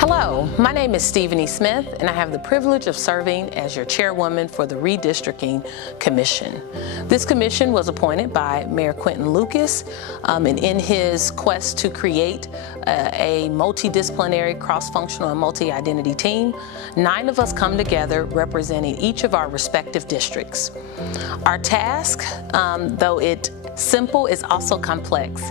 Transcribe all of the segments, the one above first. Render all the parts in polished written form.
Hello, my name is Stephenie Smith, and I have the privilege of serving as your chairwoman for the Redistricting Commission. This commission was appointed by Mayor Quinton Lucas, and in his quest to create a multidisciplinary, cross-functional, and multi-identity team, 9 of us come together representing each of our respective districts. Our task, though it's simple, is also complex.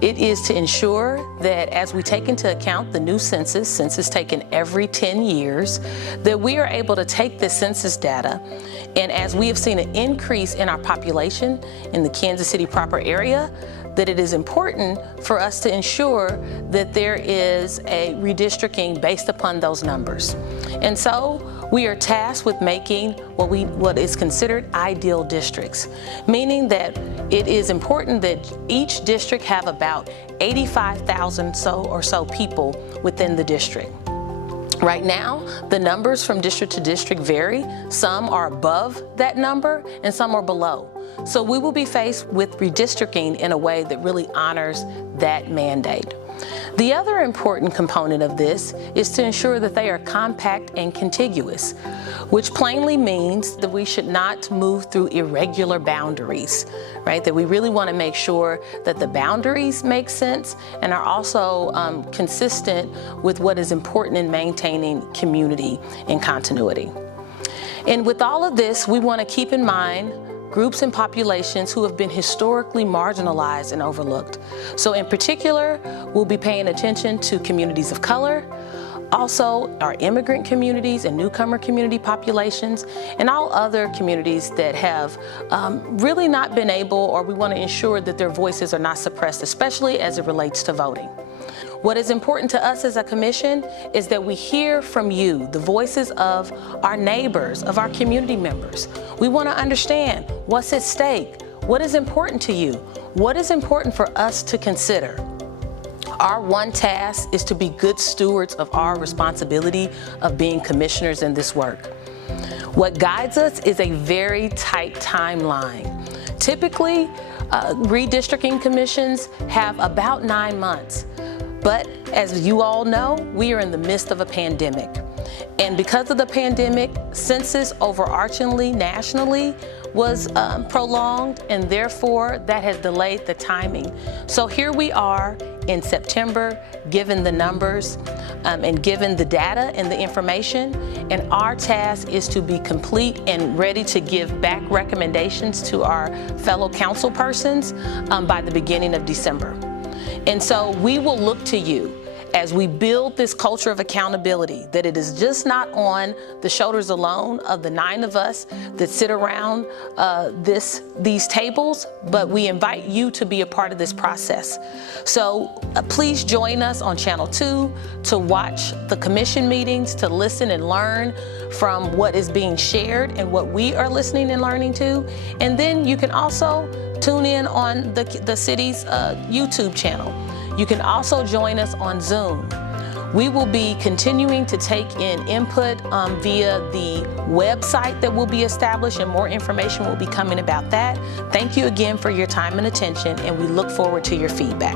It is to ensure that as we take into account the new census taken every 10 years, that we are able to take this census data, and as we have seen an increase in our population in the Kansas City proper area, that it is important for us to ensure that there is a redistricting based upon those numbers. And so we are tasked with making what is considered ideal districts, meaning that it is important that each district have about 85,000 or so people within the district. Right now, the numbers from district to district vary. Some are above that number and some are below. So we will be faced with redistricting in a way that really honors that mandate. The other important component of this is to ensure that they are compact and contiguous, which plainly means that we should not move through irregular boundaries, right? That we really want to make sure that the boundaries make sense and are also consistent with what is important in maintaining community and continuity. And with all of this, we want to keep in mind groups and populations who have been historically marginalized and overlooked. So in particular, we'll be paying attention to communities of color, also our immigrant communities and newcomer community populations, and all other communities that have really not been able, or we want to ensure that their voices are not suppressed, especially as it relates to voting. What is important to us as a commission is that we hear from you, the voices of our neighbors, of our community members. We want to understand what's at stake, what is important to you, what is important for us to consider. Our one task is to be good stewards of our responsibility of being commissioners in this work. What guides us is a very tight timeline. Typically, redistricting commissions have about 9 months. But as you all know, we are in the midst of a pandemic. And because of the pandemic, census overarchingly, nationally, was prolonged, and therefore that has delayed the timing. So here we are in September, given the numbers and given the data and the information, and our task is to be complete and ready to give back recommendations to our fellow council persons by the beginning of December. And so we will look to you as we build this culture of accountability, that it is just not on the shoulders alone of the 9 of us that sit around these tables, but we invite you to be a part of this process. So please join us on Channel 2 to watch the commission meetings, to listen and learn from what is being shared and what we are listening and learning to. And then you can also tune in on the city's YouTube channel. You can also join us on Zoom. We will be continuing to take in input via the website that will be established, and more information will be coming about that. Thank you again for your time and attention, and we look forward to your feedback.